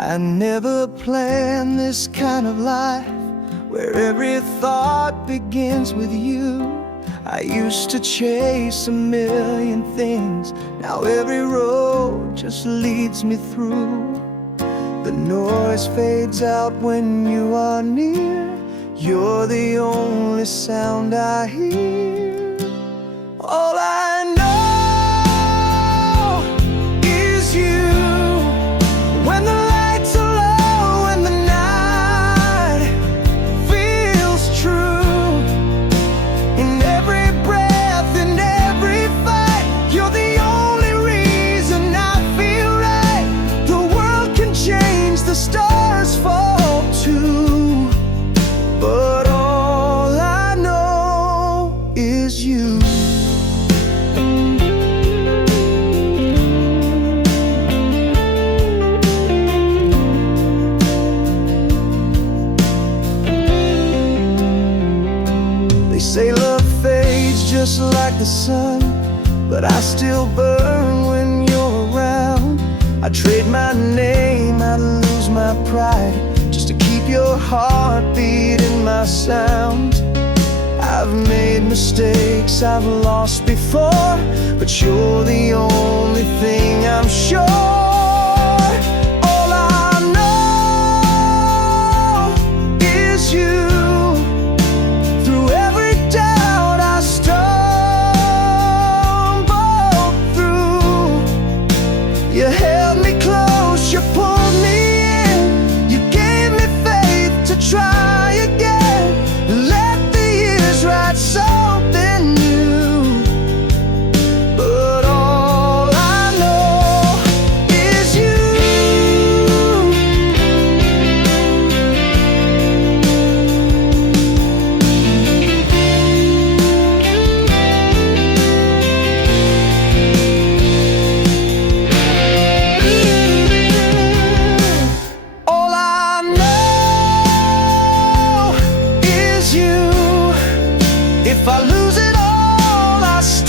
I never planned this kind of life, where every thought begins with you. I used to chase a million things, now every road just leads me through. The noise fades out when you are near, you're the only sound I hear. All I know is you. When the lights are low and the night feels true, in every breath, in every fight, you're the only reason I feel right. The world can change, the stars fall too, but all I know is you. They say love fades just like the sun, but I still burn when you're around. I trade my name, I lose my pride, just to keep your heartbeat in my sound. I've made mistakes, I've lost before, but you're the only thing I'm sure. All I know is you. Through every doubt I stumbled through, you held me close, you pulled me in, you gave me faith to try again. Let the years write something new, but all I know is you. All I know is you. If I lose it all, I still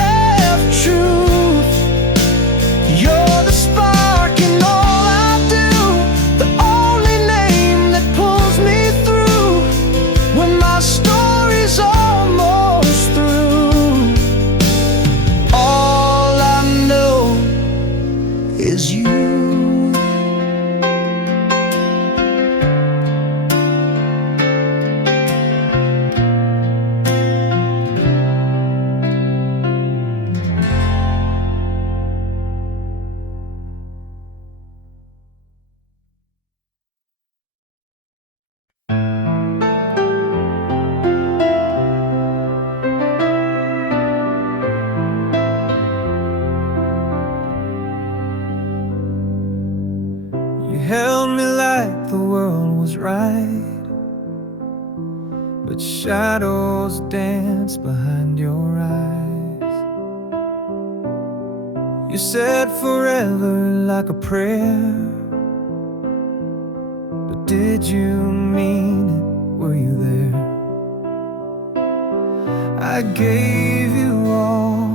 have truth. You're the spark in all I do, the only name that pulls me through when my story's almost through. All I know is you. You held me like the world was right, but shadows dance behind your eyes. You said forever like a prayer, but did you mean it? Were you there? I gave you all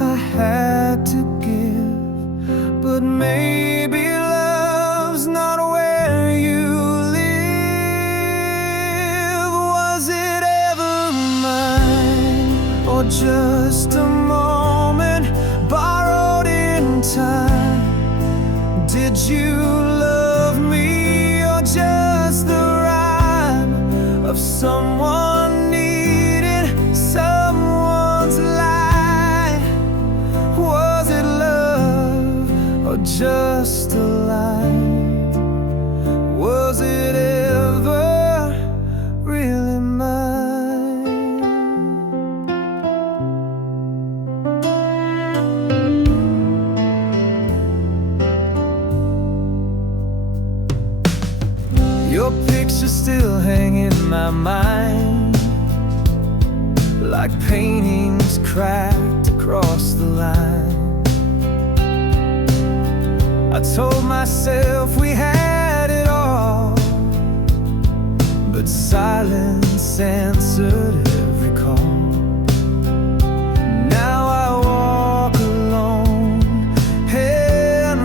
I had to give, but maybe love's not where you live. Was it ever mine, or just a moment borrowed in time? Did you love me, or just the rhyme of someone needing someone's light? Was it love, or just a lie? Was it ever really mine? Your pictures still hang in my mind, like paintings cracked across the line. I told myself we had it all, but silence answered every call. Now I walk alone and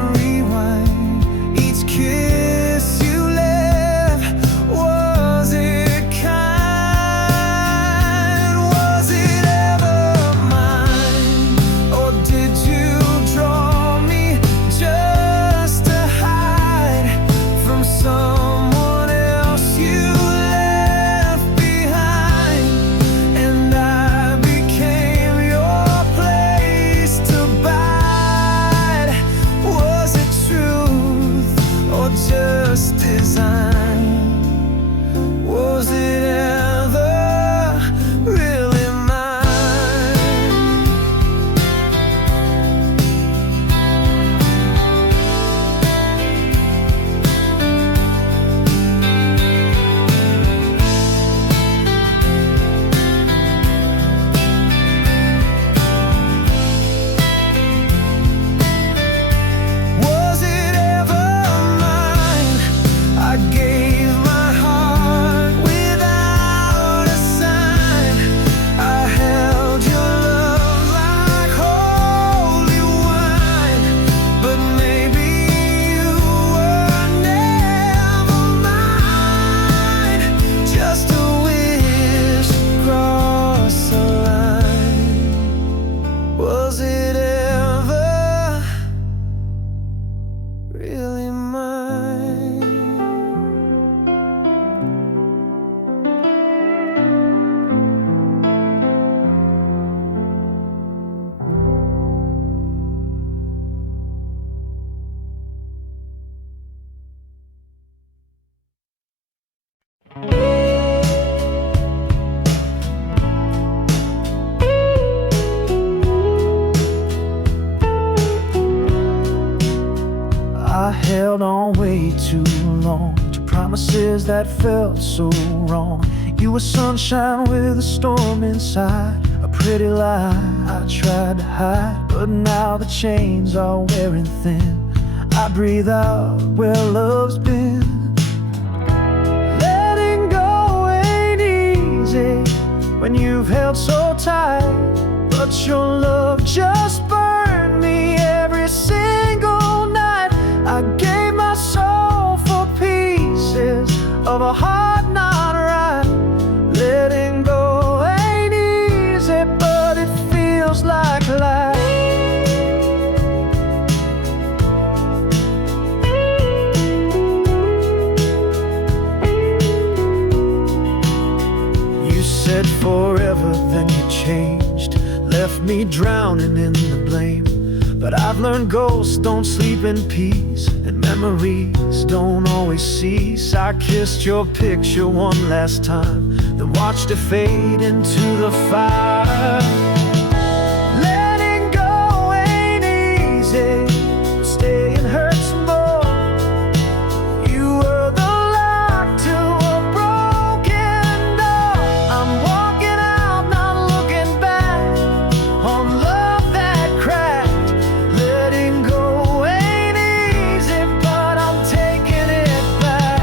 I held on way too long to promises that felt so wrong. You were sunshine with a storm inside, a pretty lie I tried to hide. But now the chains are wearing thin. I breathe out where love's been. Letting go ain't easy when you've held so tight, but your love just burned me every single night. I gave my soul for pieces of a heart not right. Letting go ain't easy, but it feels like life. You said forever, then you changed, left me drowning in the blame. But I've learned ghosts don't sleep in peace, and memories don't always cease. I kissed your picture one last time, then watched it fade into the fire. Letting go ain't easy, staying hurts more. You were the lock to a broken door. I'm walking out, not looking back on love that cracked. Letting go ain't easy, but I'm taking it back.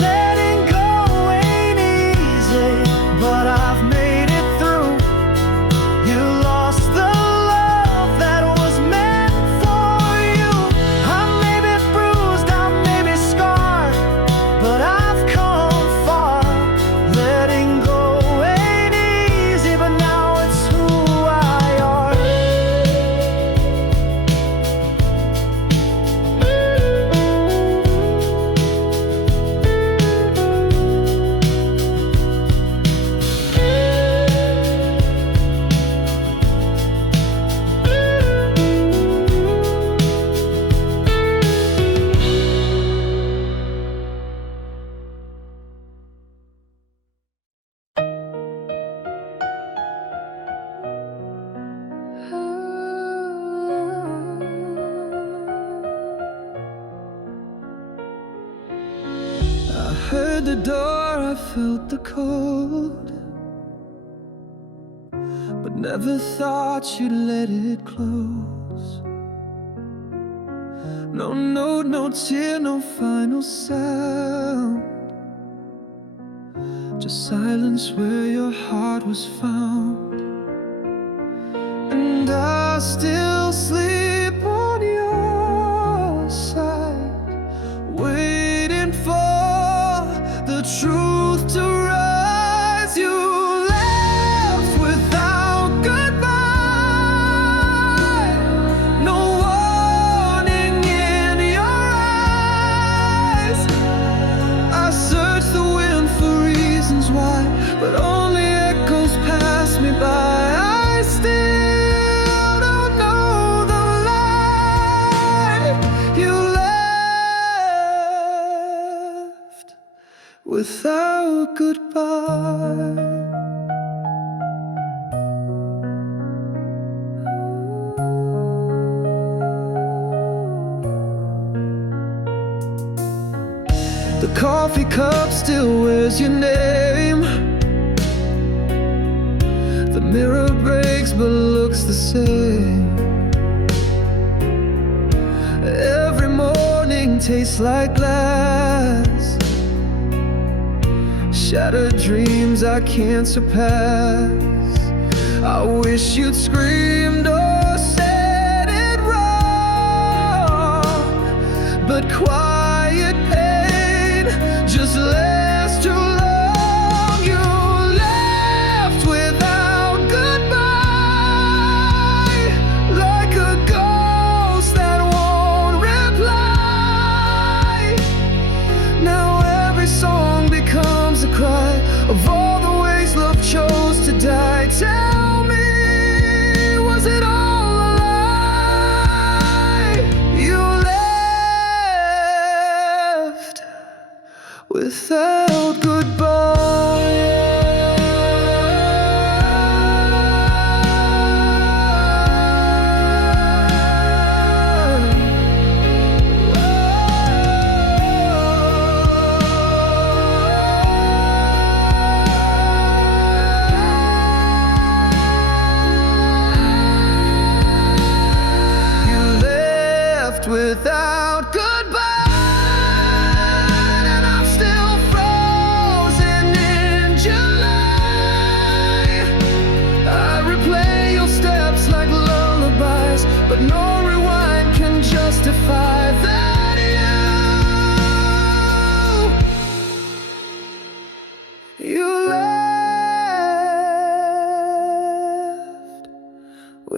Letting go ain't easy, but I've made it through. You lost the love that was meant for you. I may be bruised, I may be scarred, but I've come far. Letting go ain't easy, but now it's who I are. I heard the door, I felt the cold, but never thought you'd let it close. No note, no tear, no final sound, just silence where your heart was found. And I still sleep on your side, waiting for the truth to rise. You left without goodbye, no warning in your eyes. I searched the wind for reasons why, but only echoes pass me by. I still don't know the lie. You left without goodbye. The coffee cup still wears your name. The mirror breaks but looks the same. Every morning tastes like glass, shattered dreams I can't surpass. I wish you'd screamed or said it wrong, but quiet pain just lasts too long. You left without goodbye, like a ghost that won't reply. Now every song becomes a cry of all the ways love chose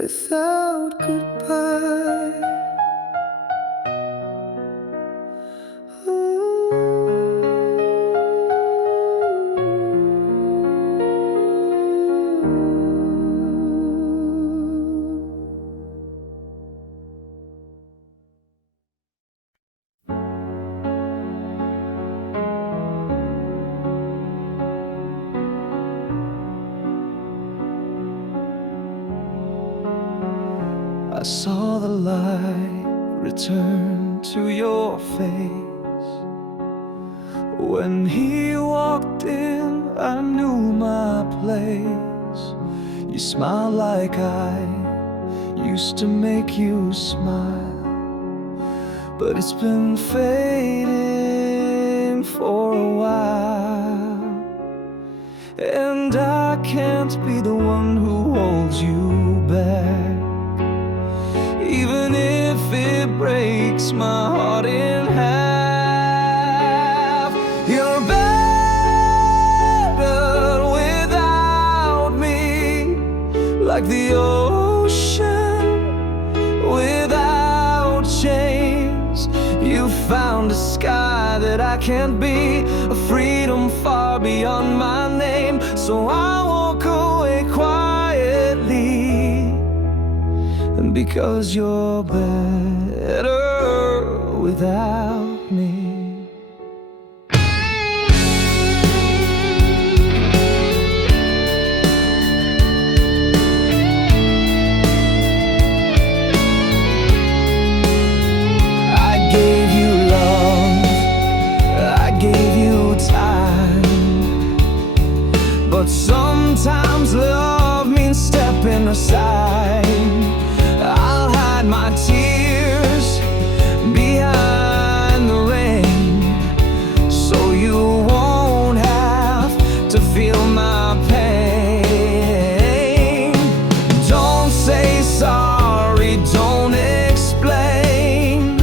without goodbye. I saw the light return to your face. When he walked in, I knew my place. You smile like I used to make you smile, but it's been fading for a while. And I can't be the one who holds you back, even if it breaks my heart in half. You're better without me, like the ocean without chains. You found a sky that I can't be, a freedom far beyond my name. So I walk away quietly, because you're better without me. I gave you love, I gave you time, but sometimes love means stepping aside. I'll hide my tears behind the rain, so you won't have to feel my pain. Don't say sorry, don't explain,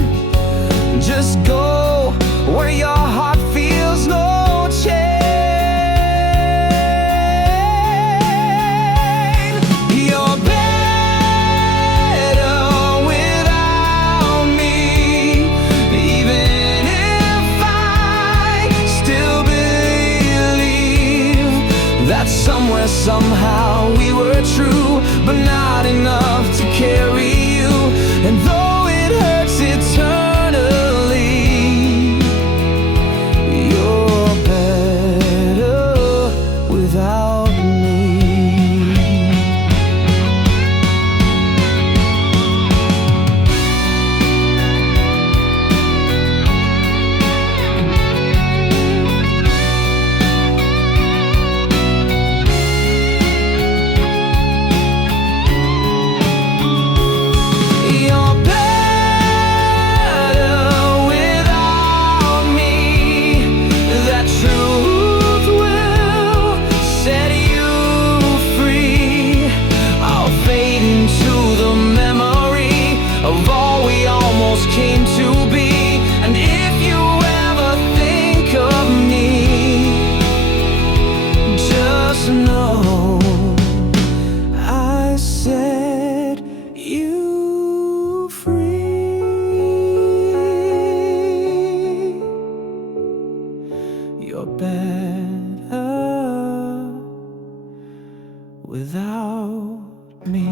just go where your heart feels no chain. You're somewhere, somehow we were true, but not enough to carry you. And though it hurts eternally, you're better without me. Came to be, and if you ever think of me, just know I set you free. You're better without me.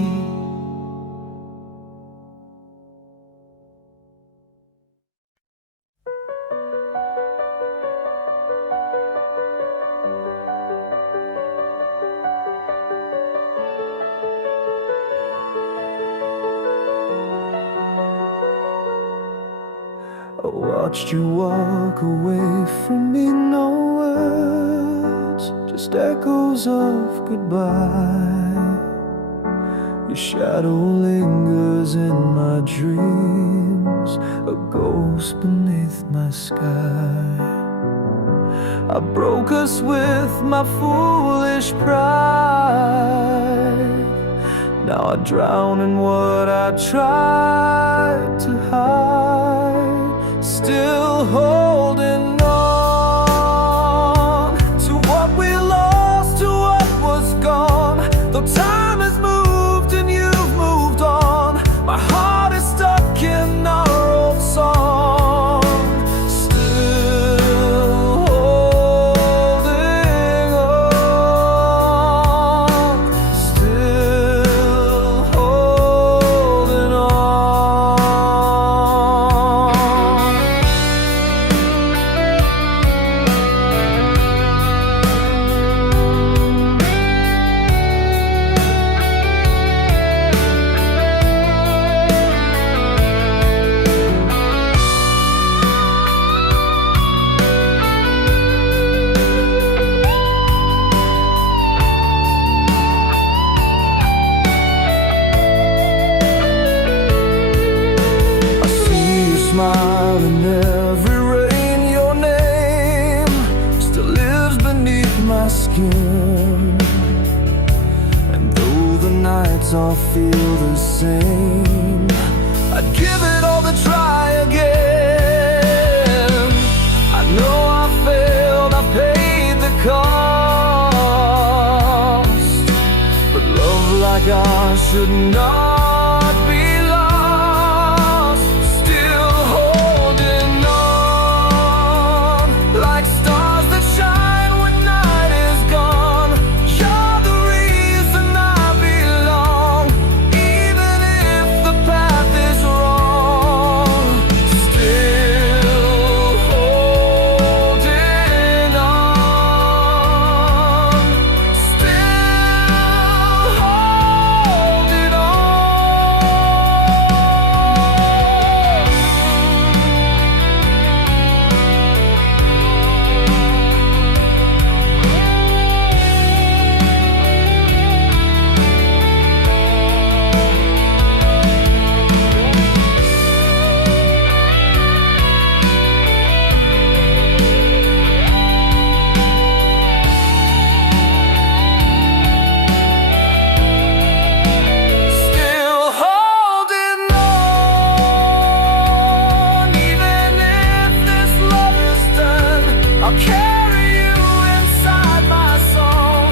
I watched you walk away from me, no words, just echoes of goodbye. Your shadow lingers in my dreams, a ghost beneath my sky. I broke us with my foolish pride. Now I drown in what I tried to hide, still holding on to what we lost, to what was gone. Though time has moved and you've moved days all feel the same. I'd give it all to try again. I know I failed, I paid the cost, but love like ours should not be lost. Still holding on, like stars that shine when night is gone. You're the reason I belong, even if the path is wrong. Still holding on, still holding on. Still holding on, even if this love is done. I'll carry you inside my song,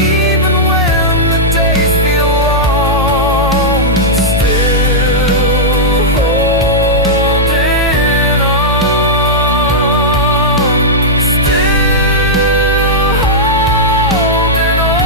even when the days feel long. Still holding on, still holding on.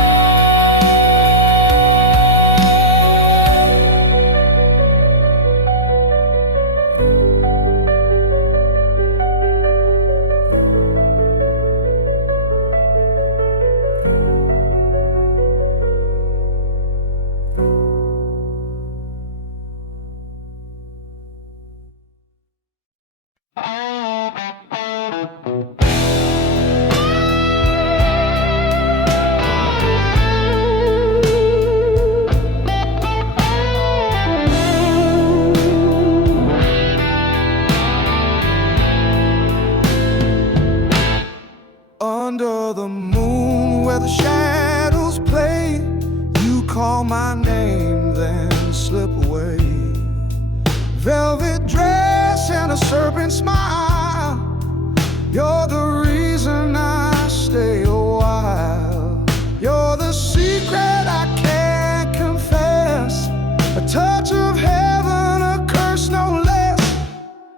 Under the moon where the shadows play, you call my name, then slip away. Velvet dress and a serpent smile, you're the reason I stay a while. You're the secret I can't confess, a touch of heaven, a curse no less.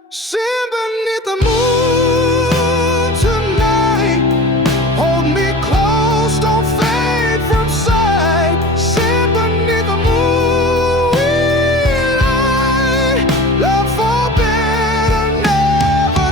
Sin beneath the moon tonight, hold me close, don't fade from sight. Sin beneath the moon we lie, love forbidden, never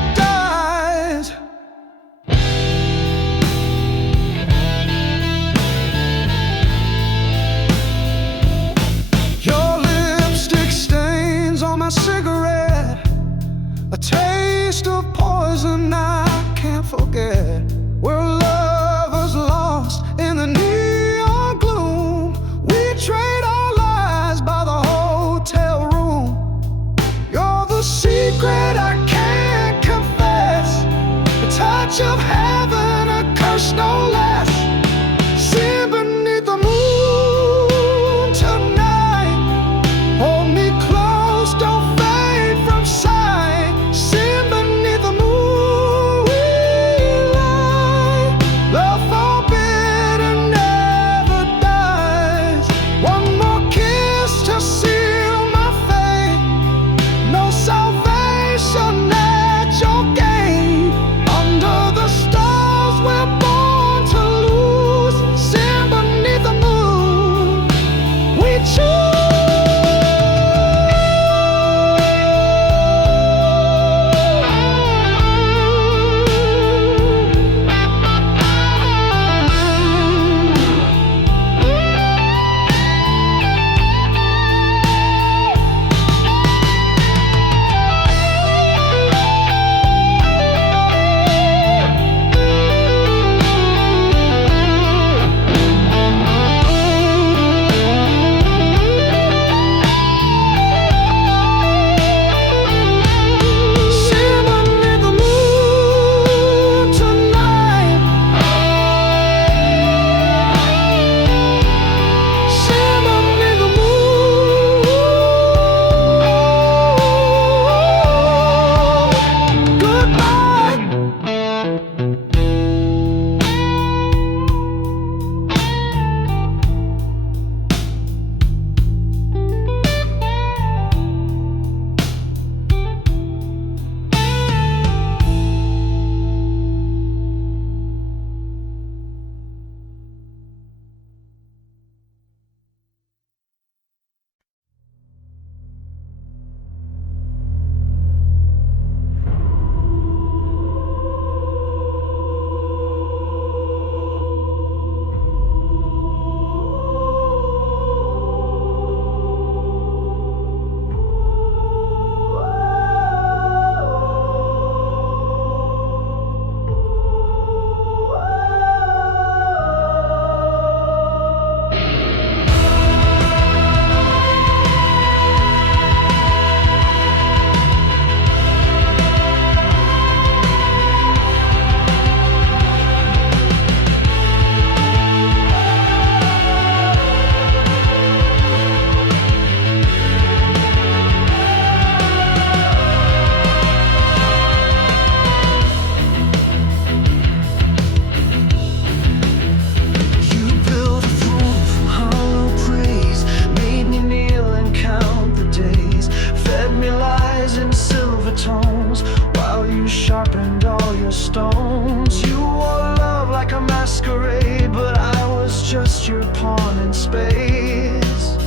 in space.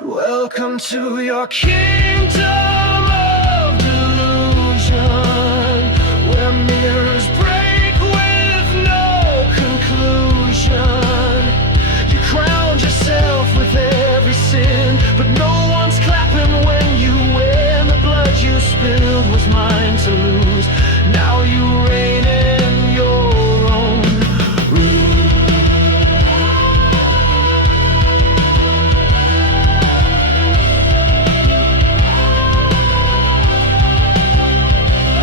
Welcome to your kingdom of delusion, where mirrors break with no conclusion. You crowned yourself with every sin, but no one's clapping when you win. The blood you spilled was mine to lose. Now you reign in your own room.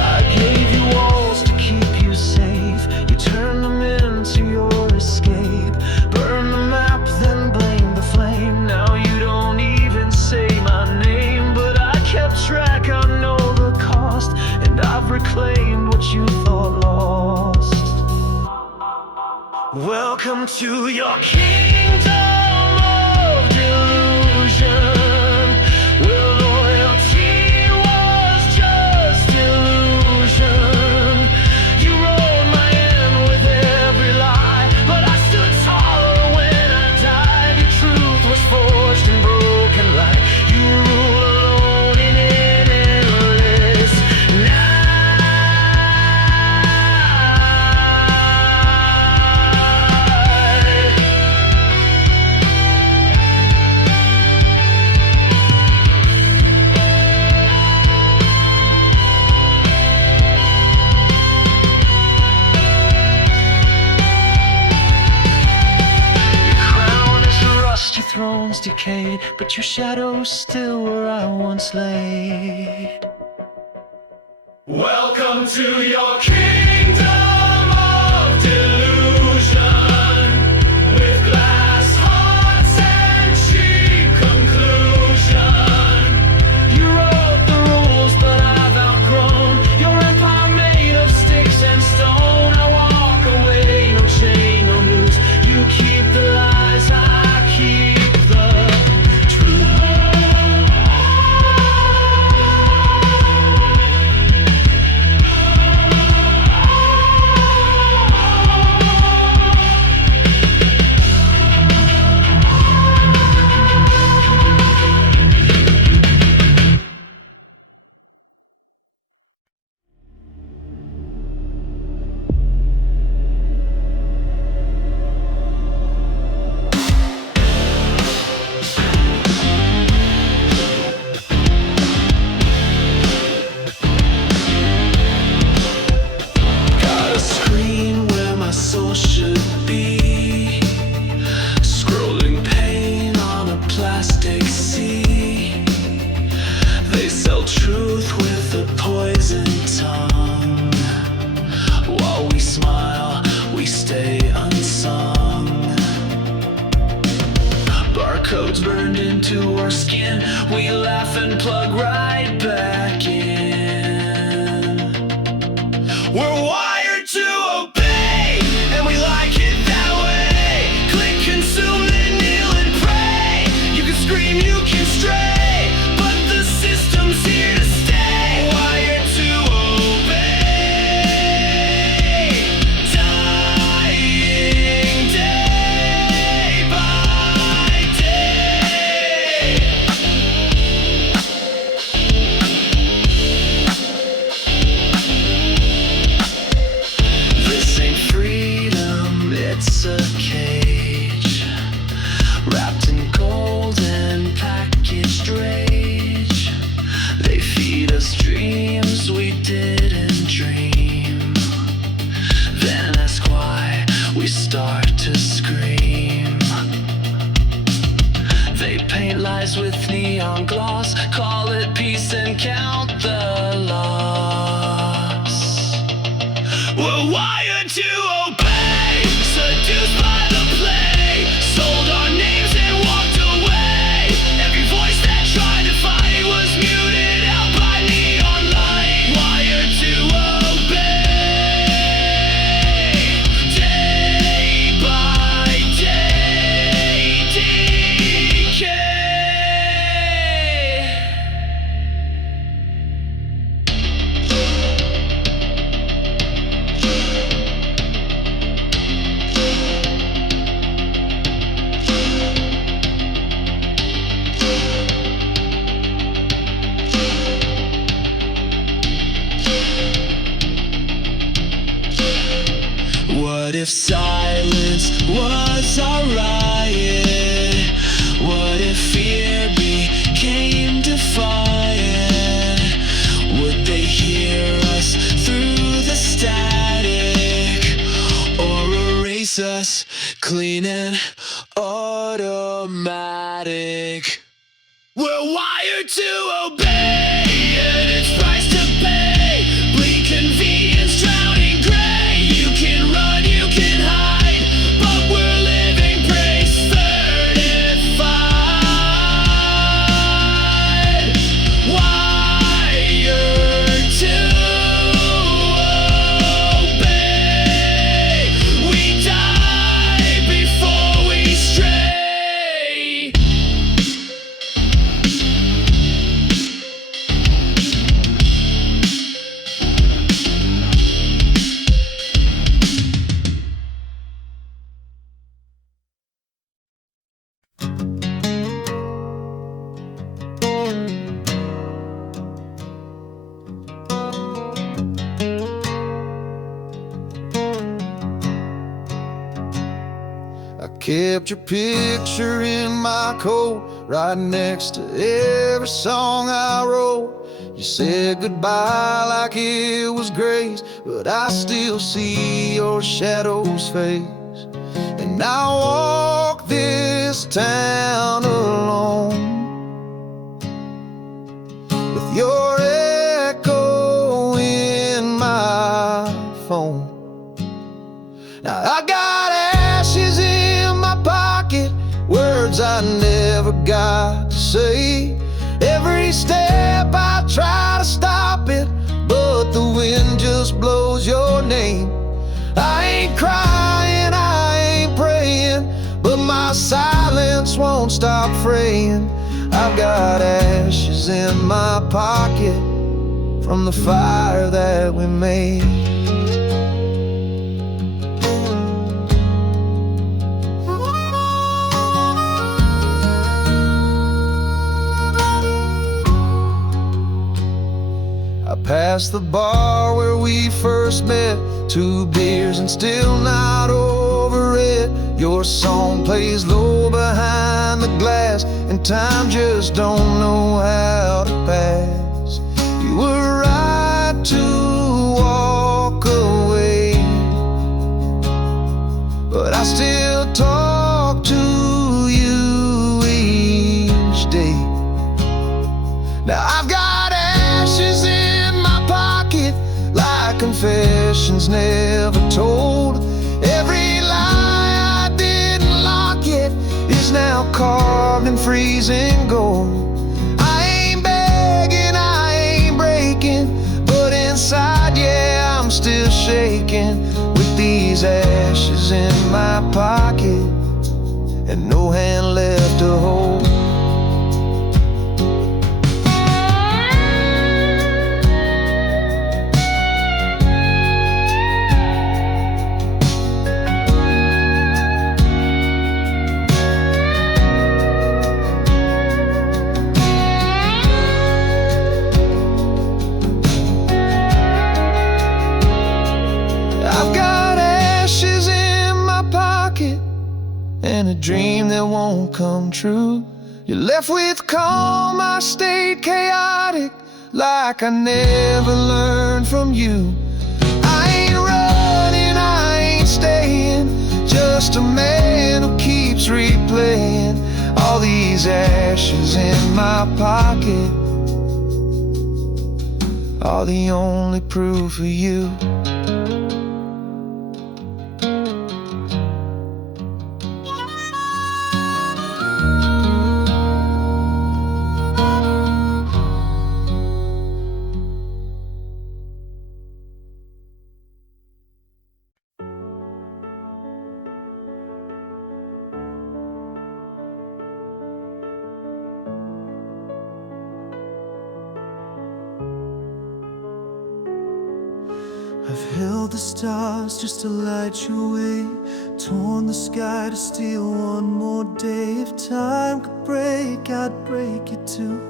I gave you walls to keep you safe. You turned them into your escape. Burn the map, then blame the flame. Now you don't even say my name, but I kept track, I know the cost, and I've reclaimed what you thought lost. Welcome to your kingdom of delusion, where loyalty was just illusion. You wrote my end with every lie, but I stood taller when I died. Your truth was forged in broken light. You rule alone in an endless night. Your crown is rust, your throne's decayed, but your shadow's still where I once laid. Welcome to your kingdom of delusion, with glass hearts and cheap conclusion. You wrote the rules, but I've outgrown your empire made of sticks and stone. I walk away, no chain, no news. You keep the lies, I keep the truth. Got a screen where my soul should be, scrolling pain on a plastic sea. They sell truth with a poison tongue. While we smile, we stay unsung. Barcodes burned into our skin, we laugh and plug right back in. We're wired to obey, and we like it that way. Click, consume, then kneel and pray. You can scream, you can stray, but the system's here to stay. Wired to obey, dying day by day. This ain't freedom, it's a cage, wrapped in gold and packaged rage. They feed us dreams we didn't dream, then ask why we start to scream. They paint lies with neon gloss, call it peace and count the loss. We're wired to obey, seduced by the play, sold our names and walked away. Every voice that tried to fight was muted out by neon light. Wired to obey, day by day, decay. hearts are riot. What if fear became defiant? Would they hear us through the static, or erase us clean and automatic? We're wired to obey, and it's price to pay. Bleak convenience, drowning gray. You can run, you can hide, but we're living praise certified. Wired to obey. We die before we stray. I kept your picture in my coat, right next to every song I wrote. You said goodbye like it was grace, but I still see your shadow's face. And I walk this town alone, with your echo in my phone. Now I got ashes in my pocket, words I never got to say. Every step I try to stop it, but the wind just blows your name. I ain't crying, I ain't praying, but my silence won't stop fraying. I've got ashes in my pocket from the fire that we made. I passed the bar where we first met, 2 beers and still not over it. Your song plays low behind the glass, and time just don't know how to pass. You were right to walk away, but I still talk to you each day. Now I've got ashes in my pocket, like confessions never told. Every lie I didn't lock yet is now carved in freezing gold. I ain't begging, I ain't breaking, but inside, yeah, I'm still shaking. With these ashes in my pocket and no hand left to hold. I've got ashes in my pocket and a dream that won't come true. You're left with calm, I stayed chaotic, like I never learned from you. I ain't running, I ain't staying, just a man who keeps replaying. All these ashes in my pocket are the only proof of you. I've held the stars just to light your way, torn the sky to steal one more day. If time could break, I'd break it too,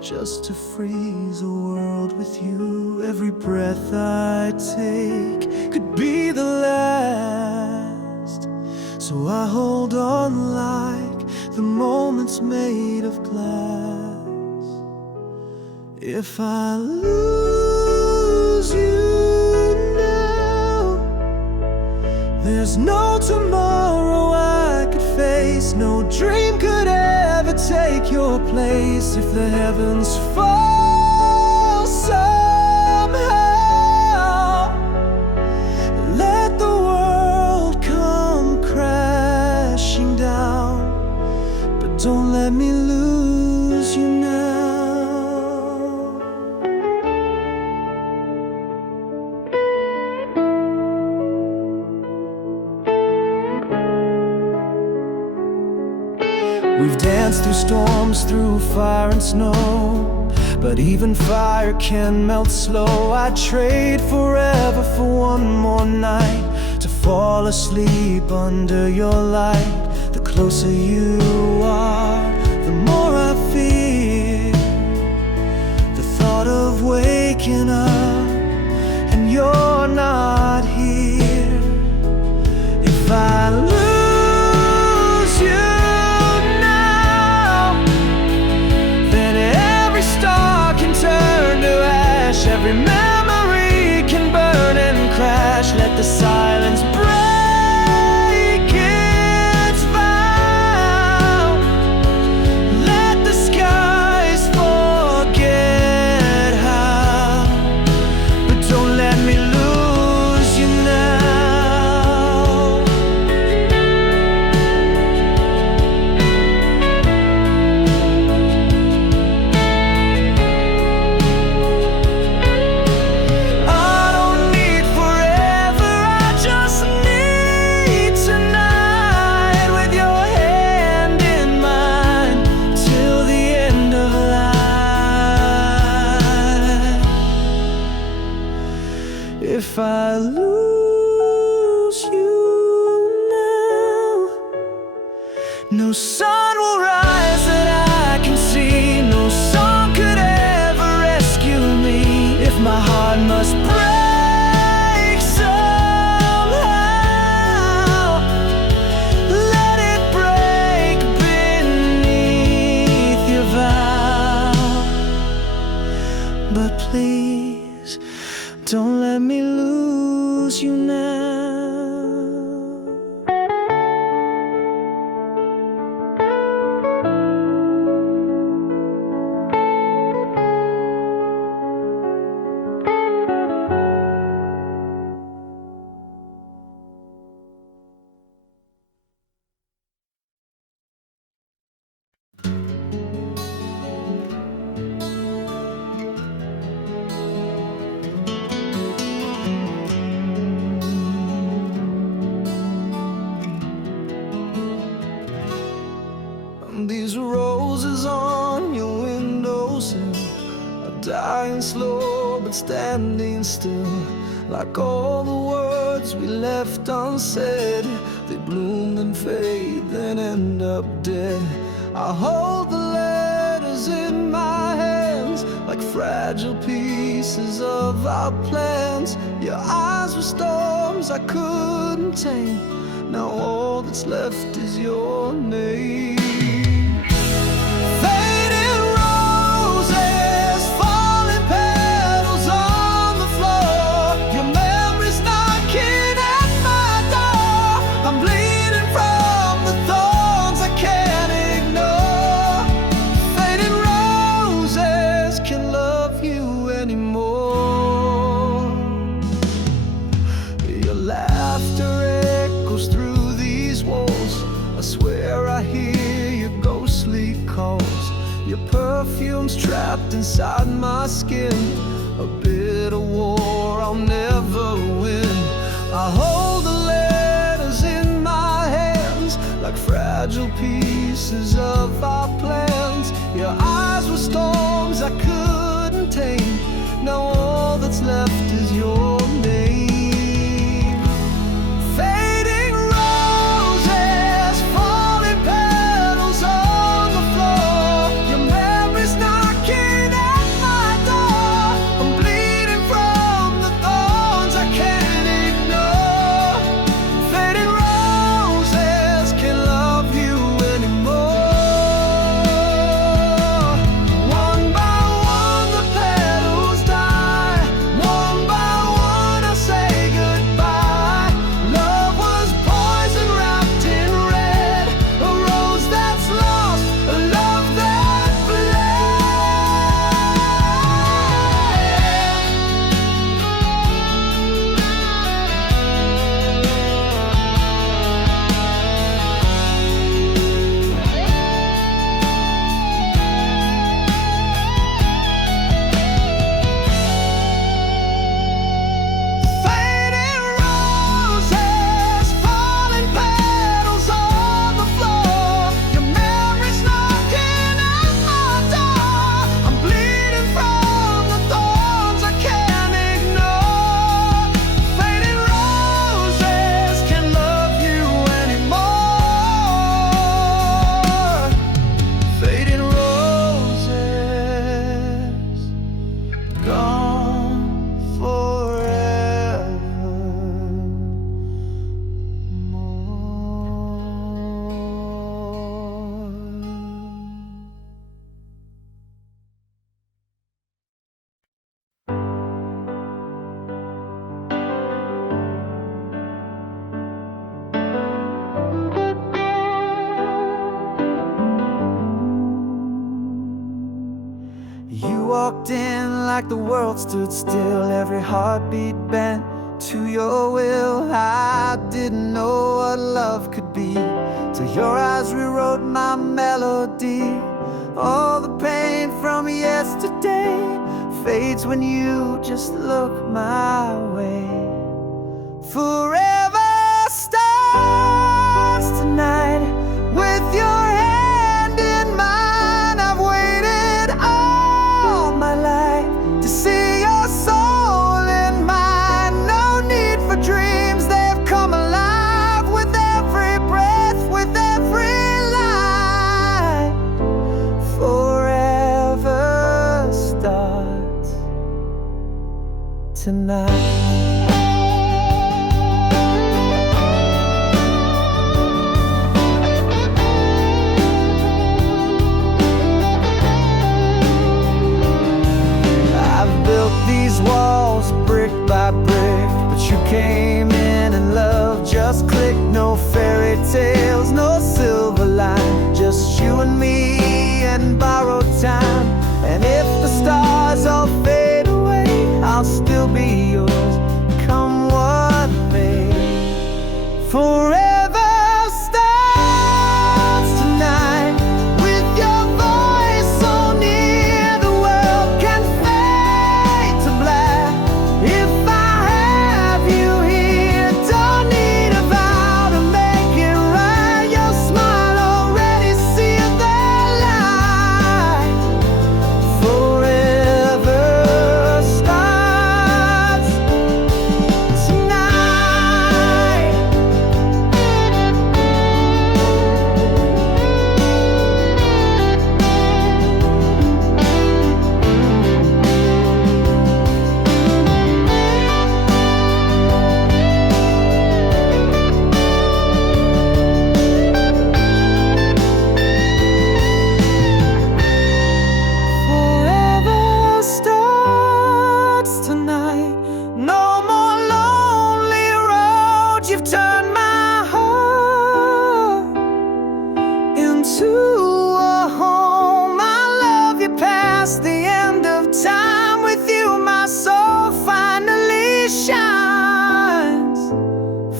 just to freeze the world with you. Every breath I take could be the last, So I hold on like the moments made of glass. If I lose you now, there's no tomorrow I could face. No dream could ever take your place. If the heavens fall somehow, let the world come crashing down, but don't let me lose you now. We've danced through storms, through fire and snow, but even fire can melt slow. I'd trade forever for one more night to fall asleep under your light. The closer you are, the more I fear the thought of waking up and you're not here. If I lose you, every memory can burn and crash. Let the silence break its vow. Let the skies forget how, but don't let me lose you if I lose you now. No sun will rise that I can see. No song could ever rescue me. If my heart must break somehow, let it break beneath your vow. But please, don't let me lose you now. These roses on your windowsill are dying slow but standing still. Like all the words we left unsaid, they bloom and fade, then end up dead. I hold the letters in my hands like fragile pieces of our plans. Your eyes were storms I couldn't tame. Now all that's left is your name. Your perfume's trapped inside my skin, a bitter war I'll never win. I hold the letters in my hands like fragile pieces of our plans. Your eyes were storms I couldn't tame. Now all that's left is your name. Roses walked in like the world stood still, every heartbeat bent to your will. I didn't know what love could be, till your eyes rewrote my melody. All the pain from yesterday fades when you just look my way. Forever starts tonight with your hand in mine. I've waited all my life to see your soul in mine. No need for dreams, they've come alive with every breath, with every line. Forever starts tonight. These walls brick by brick, but you came in and love just clicked. No fairy tales, no silver line, just you and me and borrowed time. And if the stars all fade away, I'll still be yours, come what may. Forever starts tonight with your voice so near, the world can fade to black. If I have you here, don't need a vow to make it right. Your smile already sealed the light. Forever starts tonight. Forever starts tonight. No more lonely roads. You've turned my heart into a home. I love you past the end of time. With you my soul finally shines.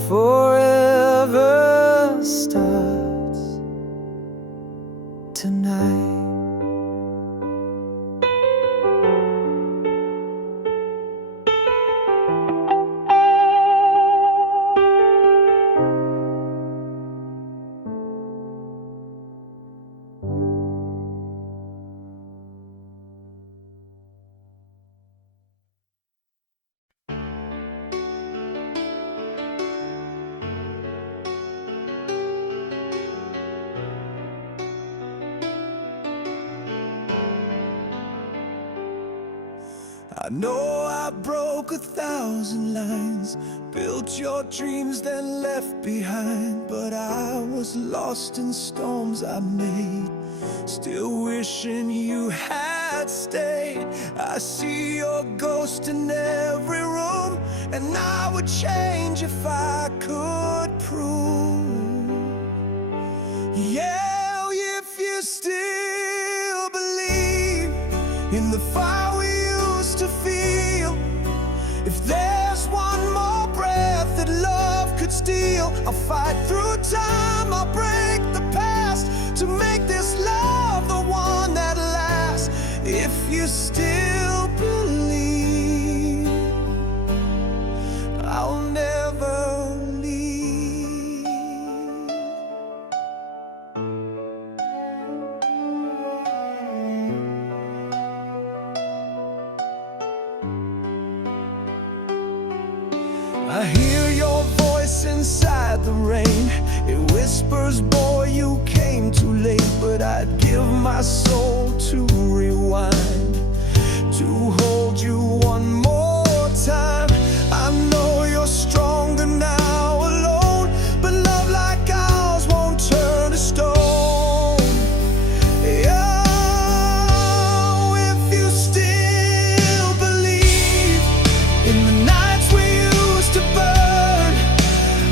Forever starts tonight. I know I broke 1,000 lines, built your dreams then left behind. But I was lost in storms I made, still wishing you had stayed. I see your ghost in every room, and I would change if I could prove. Yeah, if you still believe in the fire we used to feel, if there's one more breath that love could steal, I'll fight through time, I'll break the past to make this love the one that lasts. If you still believe, I'll never leave. I hear your voice inside the rain. It whispers, boy, you came too late. But I'd give my soul to rewind, to hold you one more time. I know you're stronger now alone, but love like ours won't turn to stone. Oh, if you still believe in the nights we used to burn,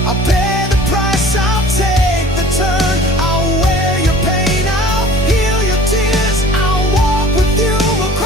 I'll pay the price, I'll take the turn. I'll wear your pain, I'll heal your tears, I'll walk with you across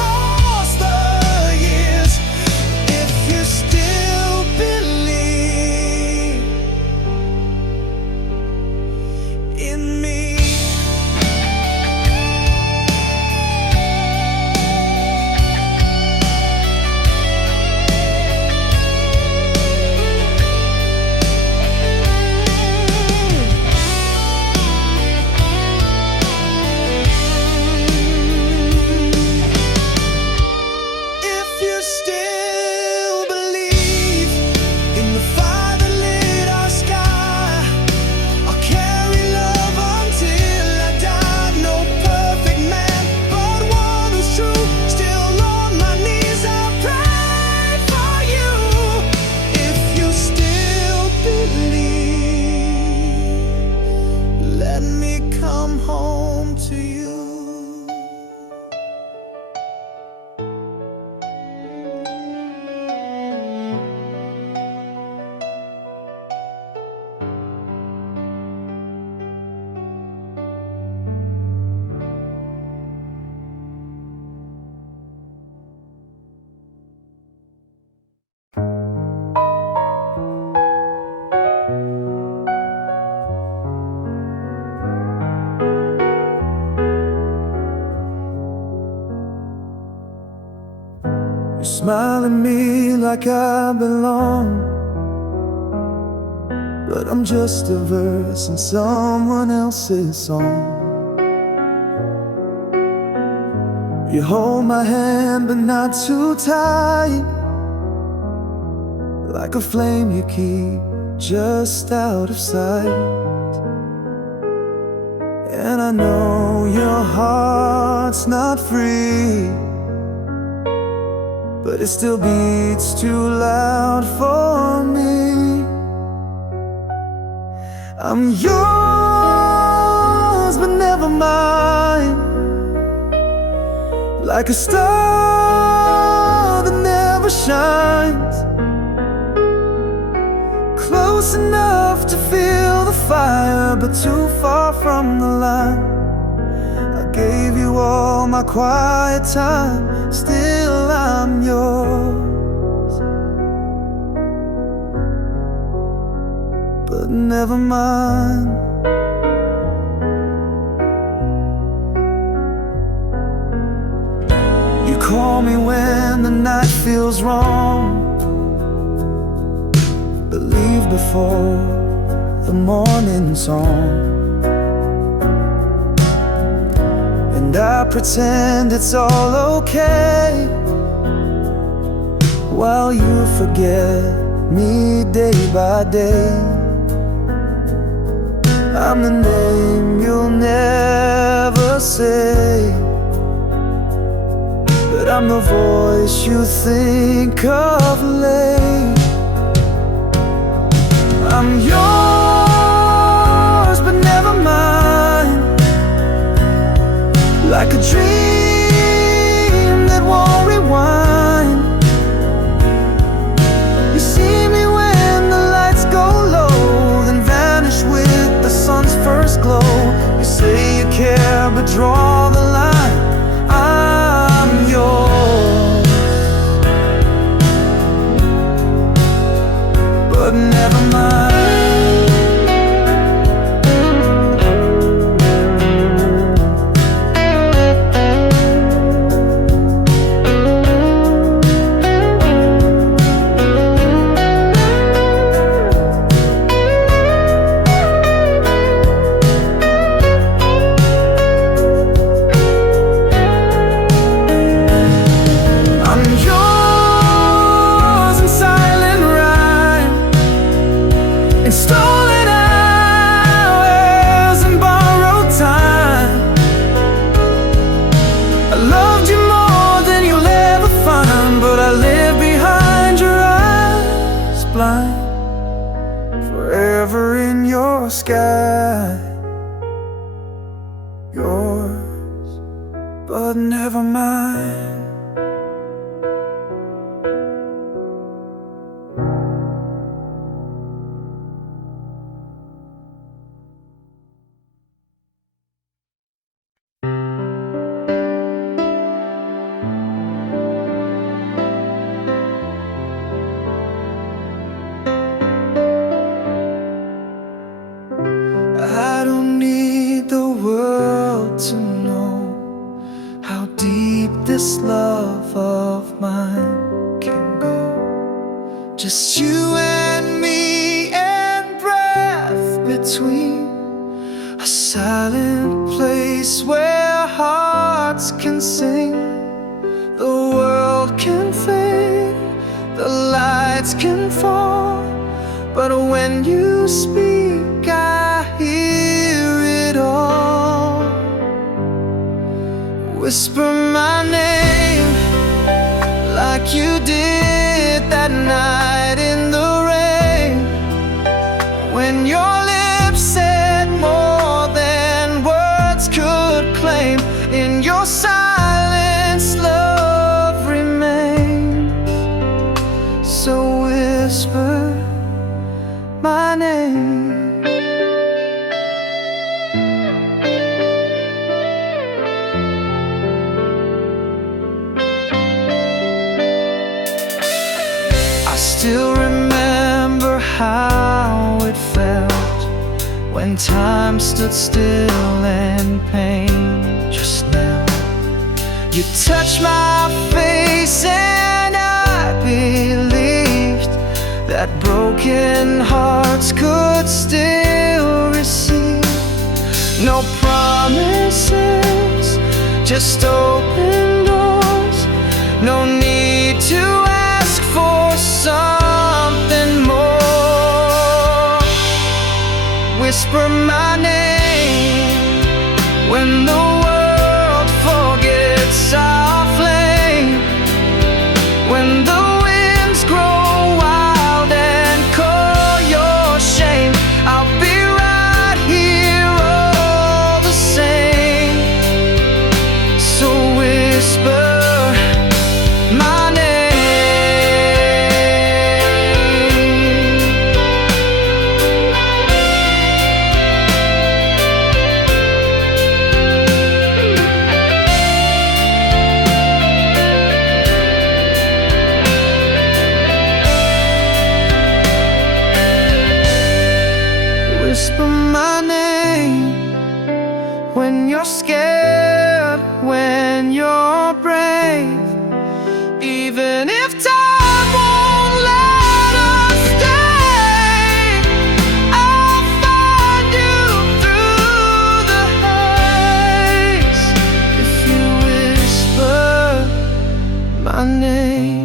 smile at me like I belong, but I'm just a verse in someone else's song. You hold my hand but not too tight, like a flame you keep just out of sight. And I know your heart's not free, but it still beats too loud for me. I'm yours but never mine, like a star that never shines, close enough to feel the fire, but too far from the line. I gave you all my quiet time, still I'm yours, but never mine. You call me when the night feels wrong, but leave before the morning song. And I pretend it's all okay, while you forget me day by day. I'm the name you'll never say, but I'm the voice you think of late. I'm yours but never mine, like a dream that won't rewind. You see me when the lights go low, then vanish with the sun's first glow. You say you care but draw the line. I'm yours, but never mind. Stolen hours and borrowed time. I loved you more than you'll ever find, but I live behind your eyes, blind, forever in your sky. Yours, but never mine. I don't need the world to know how deep this love of mine can go. Just you and me and breath between, a silent place where hearts can sing. The world can fade, the lights can fall, but when you speak I hear it all. Whisper my name like you did that night in the rain, when your lips said more than words could claim. In your silence love remains, so whisper my name. I still remember how it felt when time stood still and pain just knelt. You touched my face and I that broken hearts could still receive. No promises, just open doors. No need to ask for something more. Whisper my name when the world forgets our flame. When the winds grow wild and call your shame, I'll be right here all the same. So whisper my name. Whisper my name when you're scared, when you're brave. Even if time won't let us stay, I'll find you through the haze. If you whisper my name.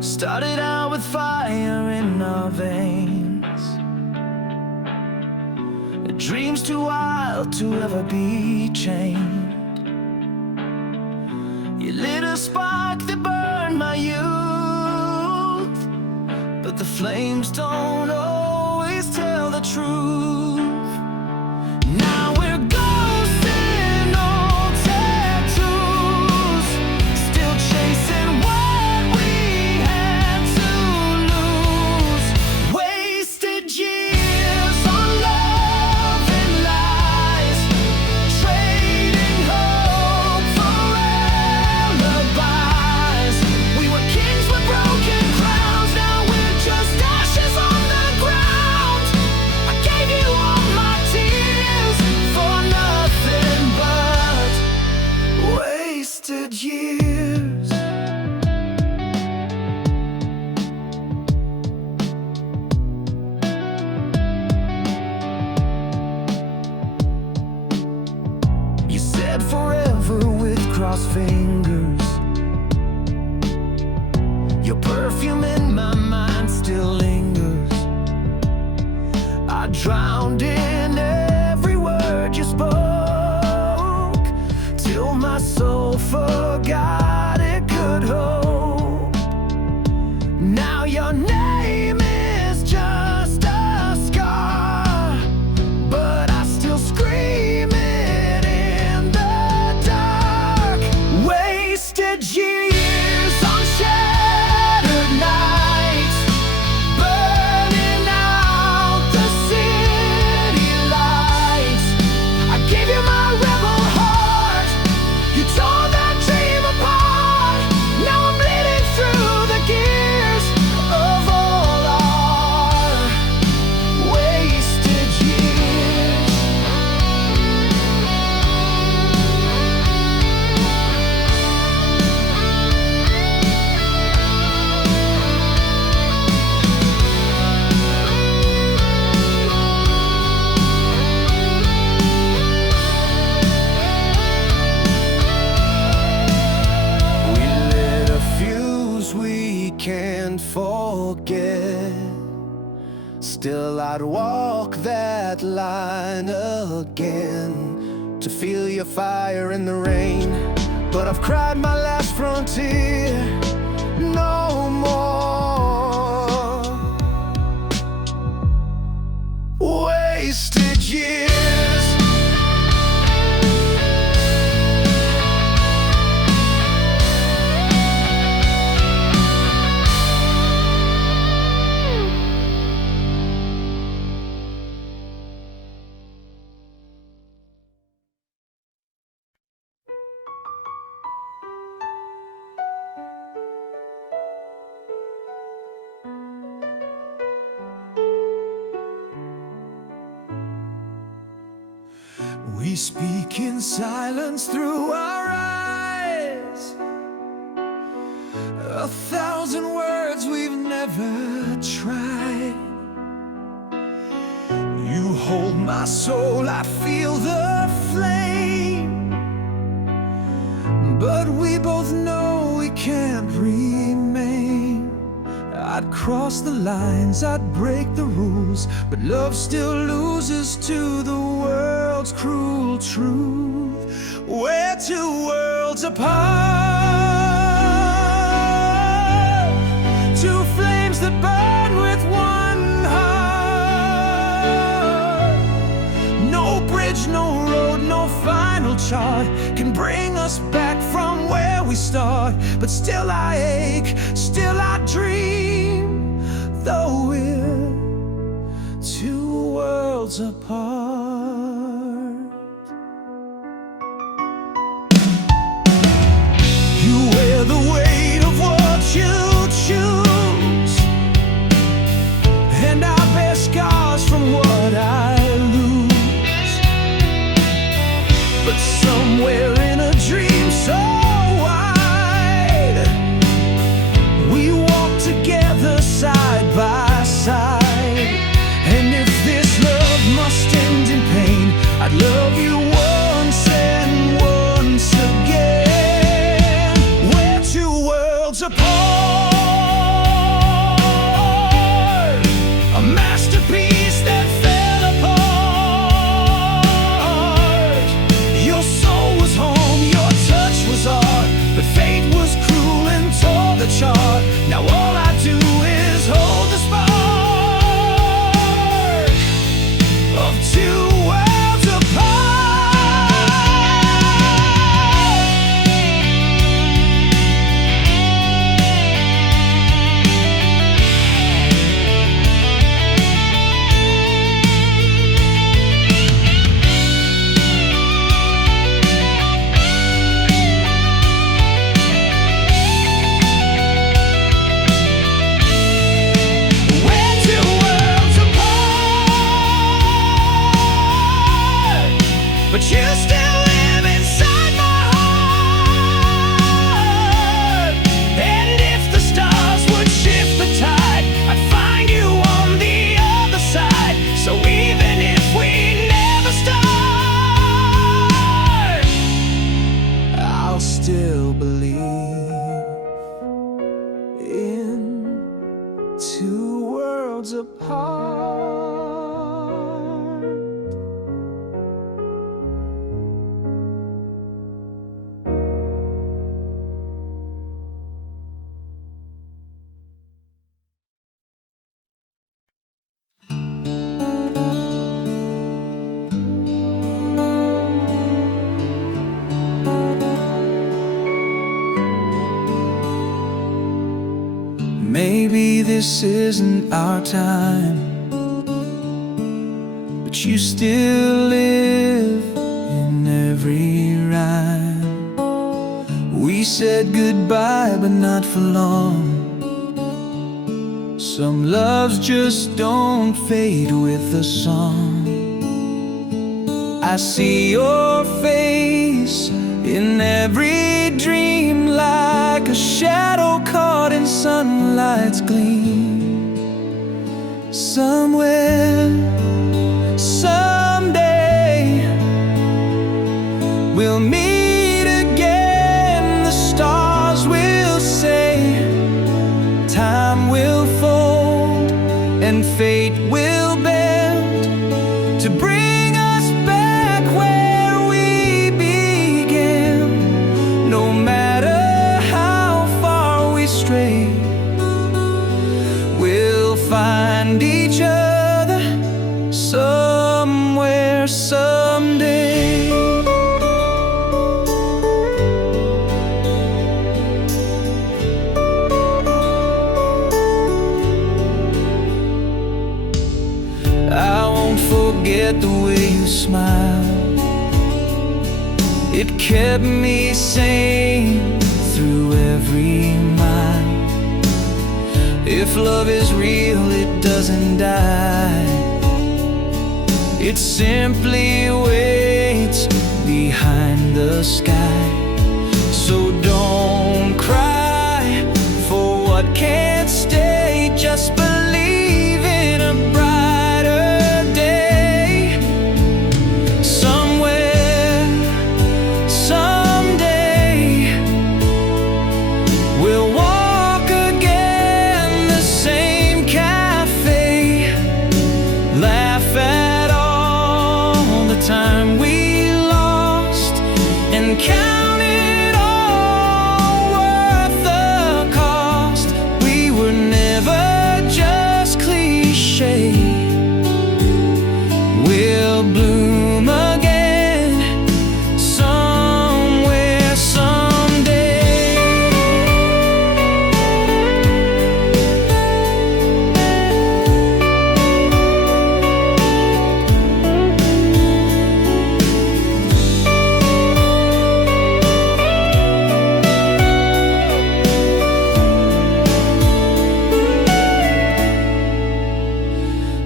Started out with fire in our veins, dreams too wild to ever be chained. You lit a spark that burned my youth, but the flames don't always tell the truth. Now we're ghosts in old tattoos, still chasing what we had to lose. Wasted years on love and lies, trading hope for alibis. We were kings with broken crowns, now we're just ashes on the ground. I gave you all my tears for nothing but wasted years. You said forever with crossed fingers. Your perfume in my mind still lingers. I drowned in every word you spoke, till my soul forgot it could hope. Now your name is just a scar, but I still scream it in the dark. Wasted years on shattered nights, burning out the city lights. I gave you my rebel heart, you tore that dream apart. Now I'm bleeding through the gears of all our wasted years. We lit a fuse we can't forget. Still I'd walk that line again, to feel your fire in the rain. But I've cried my last frontier, no more. Wasted years. We speak in silence through our eyes, 1,000 words we've never tried. You hold my soul, I feel the flame, but we both know we can't remain. I'd cross the lines, I'd break the rules, but love still loses to the world's cruel truth. We're two worlds apart, two flames that burn with one heart. No bridge, no road, no final chart can bring us back from where we start. But still I ache, still I dream, though we're two worlds apart. You wear the weight of what you choose, and I bear scars from what I lose. But somewhere in a dream so wide, we walk together side by side. And if this love must end in pain, I'd love you once and once again. We're two worlds apart, a masterpiece that fell apart. Your soul was home, your touch was art, but fate was cruel and tore the chart. Now all I do is hold the spark of two worlds but you still live inside my heart. And if the stars would shift the tide, I'd find you on the other side. So even if we never start, I'll still believe in two worlds apart. Maybe this isn't our time, but you still live in every rhyme. We said goodbye, but not for long. Some loves just don't fade with the song. I see your face in every dream, like a shadow caught in sunlight's gleam. Somewhere, someday, we'll meet again. The stars will say, time will fold and fate will bend to bring us back where we began. No matter how far we stray, we'll find each other somewhere someday. I won't forget the way you smiled. It kept me sane through every mile. If love is real, it doesn't die. It simply waits behind the sky. So don't cry for what can't stay. Just believe in a brighter day. Somewhere, someday, we'll walk again the same cafe, laugh at all the time we lost, and count it all worth the cost. We were never just cliche. We'll bloom again somewhere, someday.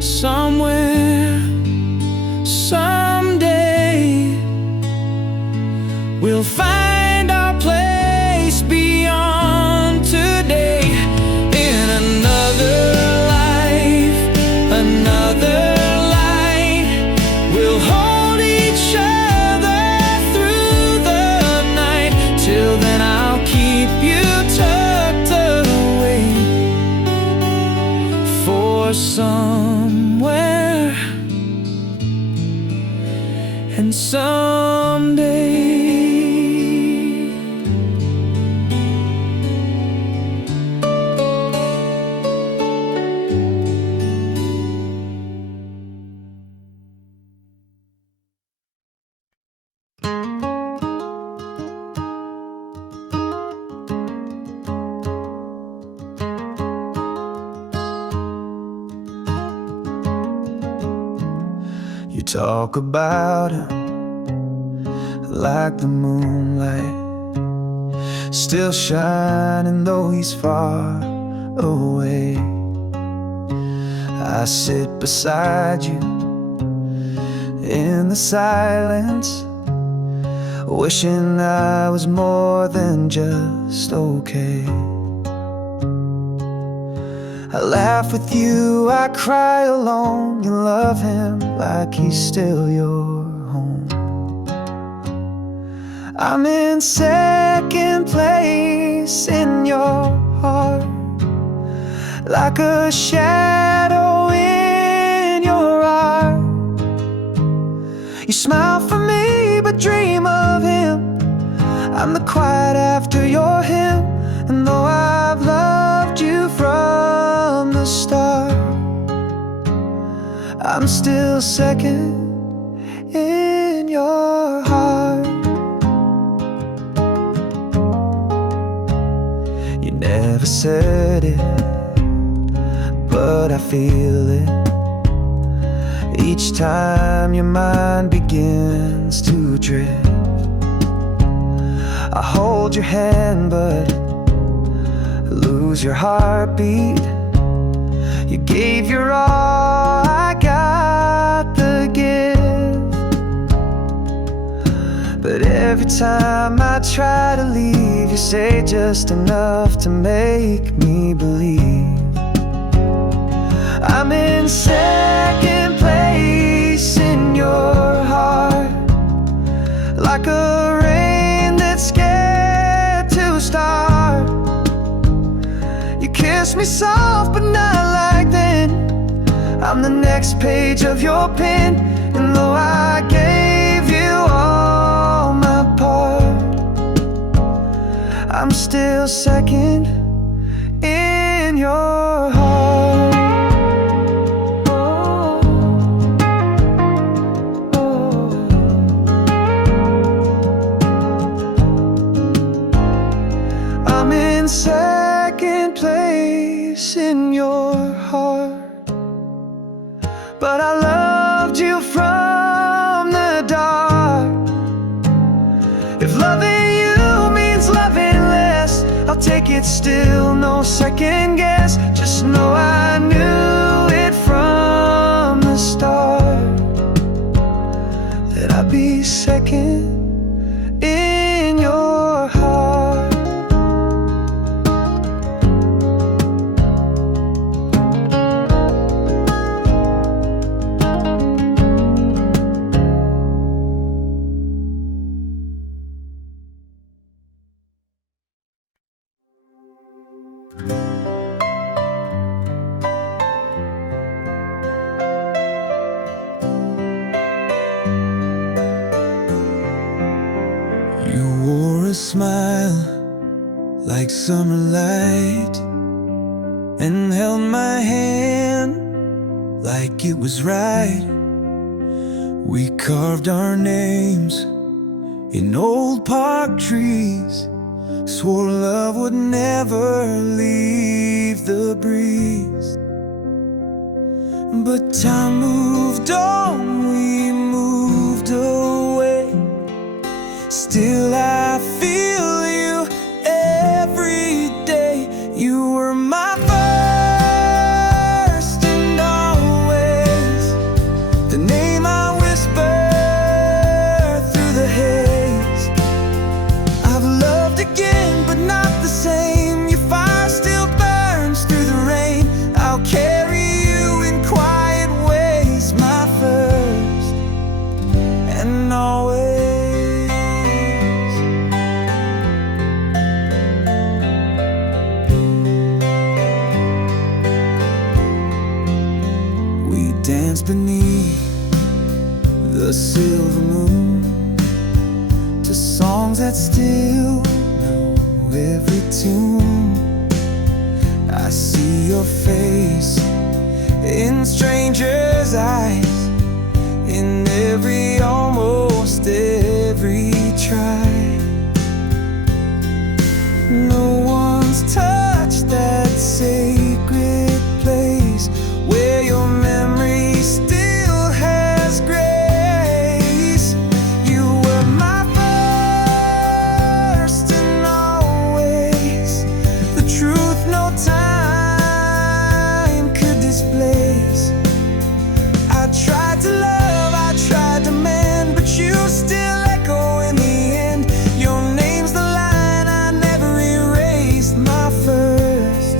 Somewhere, someday, we'll find our place beyond today. In another life, another light, we'll hold each other through the night. Till then I'll keep you tucked away for somewhere and someday. You talk about him like the moonlight, still shining though he's far away. I sit beside you in the silence, wishing I was more than just okay. I laugh with you, I cry alone. You love him like he's still your home. I'm in second place in your heart, like a shadow in your art. You smile for me but dream of him. I'm the quiet after you're him. And though I've loved you from the start, I'm still second in your heart. You never said it, but I feel it each time your mind begins to drift. I hold your hand but lose your heartbeat. You gave your all, I got the gift. But every time I try to leave, you say just enough to make me believe. I'm in second place in your heart, like a rain that's scared to start. You kiss me soft but not like then. I'm the next page of your pen. And though I gave you all my part, I'm still second in your heart. I'm in second place in your heart, but I loved you from the dark. If loving you means loving less, I'll take it still, no second guess. Just know I knew it from the start. every second in your heart. You wore a smile like summer light and held my hand like it was right. We carved our names in old park trees, swore love would never leave the breeze. But time moved on, we moved away. Still I feel you every day. You were my first and always, the name I whisper through the haze. I've loved again, but not the same. Your fire still burns through the rain. I'll carry you in quiet ways, my first and always. Dance beneath the silver moon to songs that still know every tune. I see your face in strangers' eyes, in every, almost every try. No one's touched that sacred place where your memory still has grace. You were my first and always, the truth no time could displace. I tried to love, I tried to mend, but you still echo in the end. Your name's the line I never erased, my first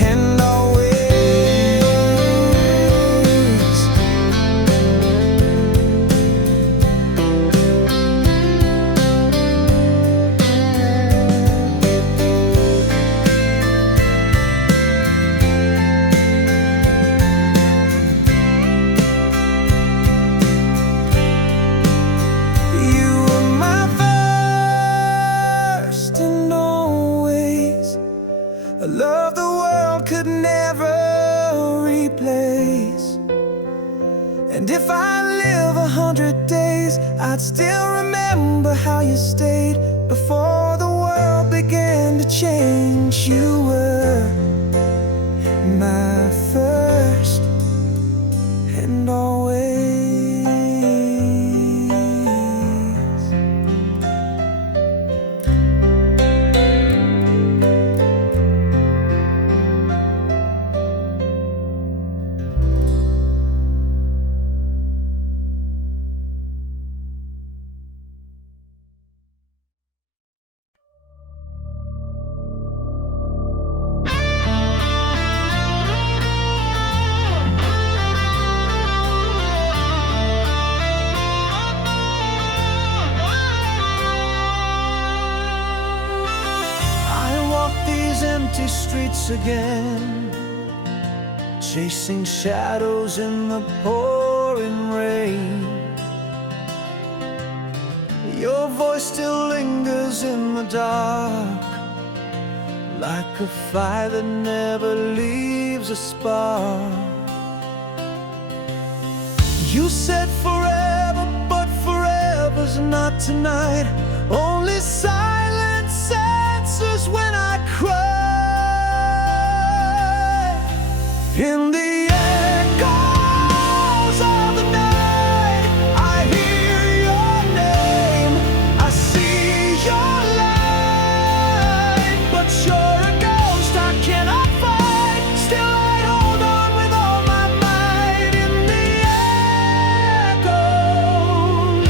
and always. A love the world could never replace. And if I live 100 days, I'd still remember how you stayed before the world began to change. You were my first and always. Empty streets again, chasing shadows in the pouring rain. Your voice still lingers in the dark, like a fire that never leaves a spark. You said forever, but forever's not tonight. Only silence answers when I cry. In the echoes of the night, I hear your name, I see your light. But you're a ghost I cannot fight, still I'd hold on with all my might. In the echoes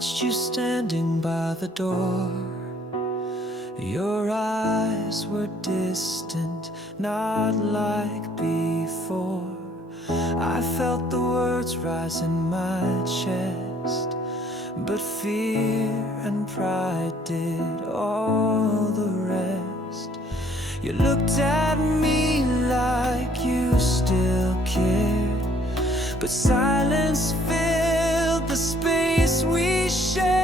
watched you standing by the door. Your eyes were distant, not like before. I felt the words rise in my chest, but fear and pride did all the rest. You looked at me like you still cared, but silence filled the space we shared.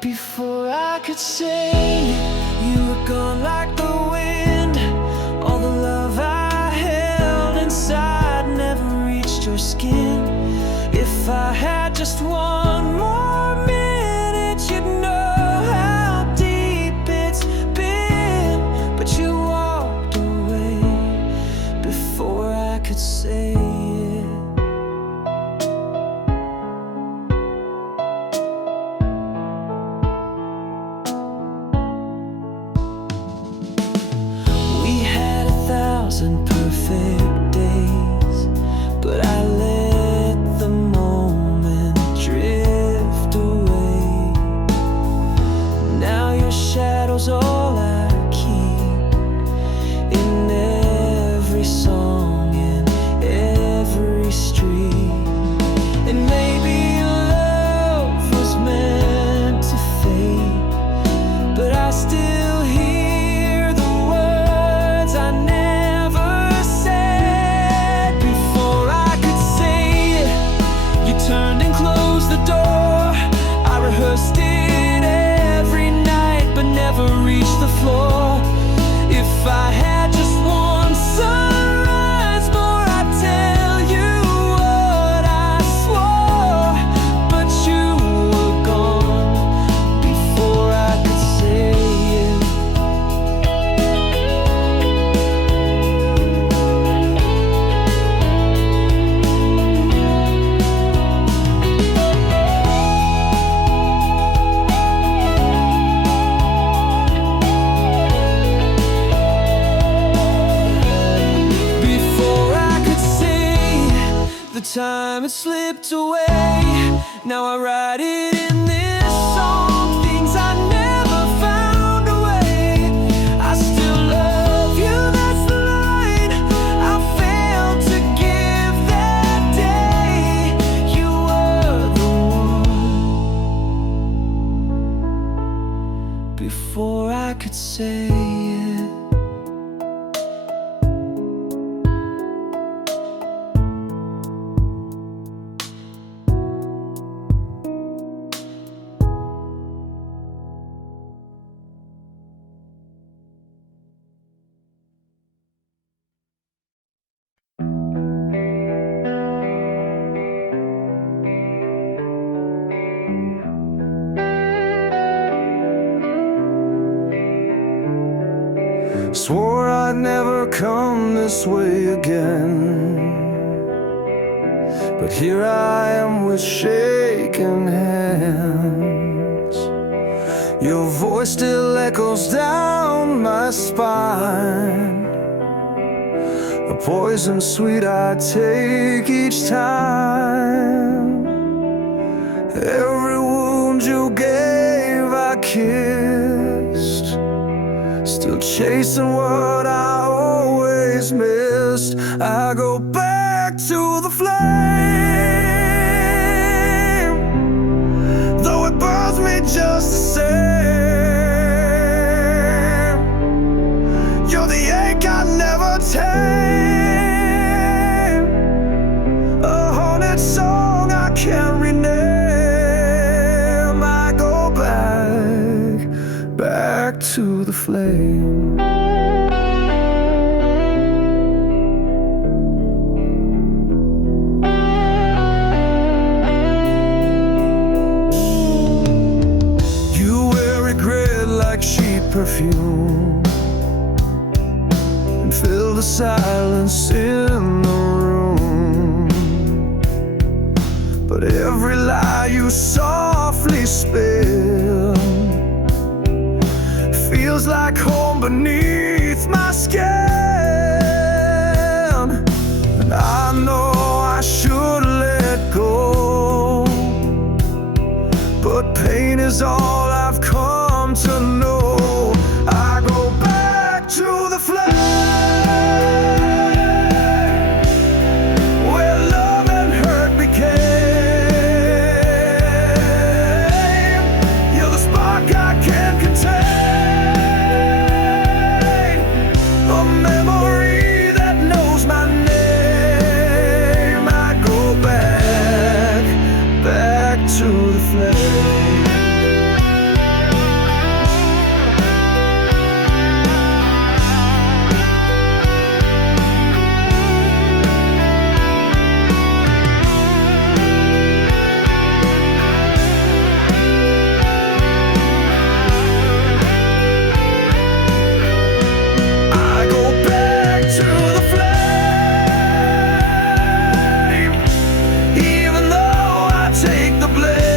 Before I could say it, you were gone like the wind. All the love I held inside never reached your skin. If I had just one more minute, you'd know how deep it's been. But you walked away before I could say it. Perfect days, but I let the moment drift away. Now your shadow's all I keep, in every song, in every street. And maybe love was meant to fade, but I still hear the words I never turned and closed the door. I rehearsed it every night, but never reached the floor. If I had just one sunrise more, I'd tell you what I swore. But you were gone before I could say it. Time had slipped away. Now I write it in this song. Things I never found a way. I still love you, that's the line I failed to give that day. You were the one before I could say it. Swore I'd never come this way again, but here I am with shaking hands. Your voice still echoes down my spine, a poison sweet I take each time. Every wound you gave I kissed, still chasing what I always missed. I go back to the flame, though it burns me just the same. You're the ache I never tame, a haunted song I can't rename. I go back to the flame. You wear regret like cheap perfume, and fill the silence in the room. But every lie you softly spill feels like home beneath my skin. And I know I should let go, is all I've come to know. I go back to the flame where love and hurt became. You're the spark I can't contain, a memory that knows my name. I go back to the flame. Take the blame.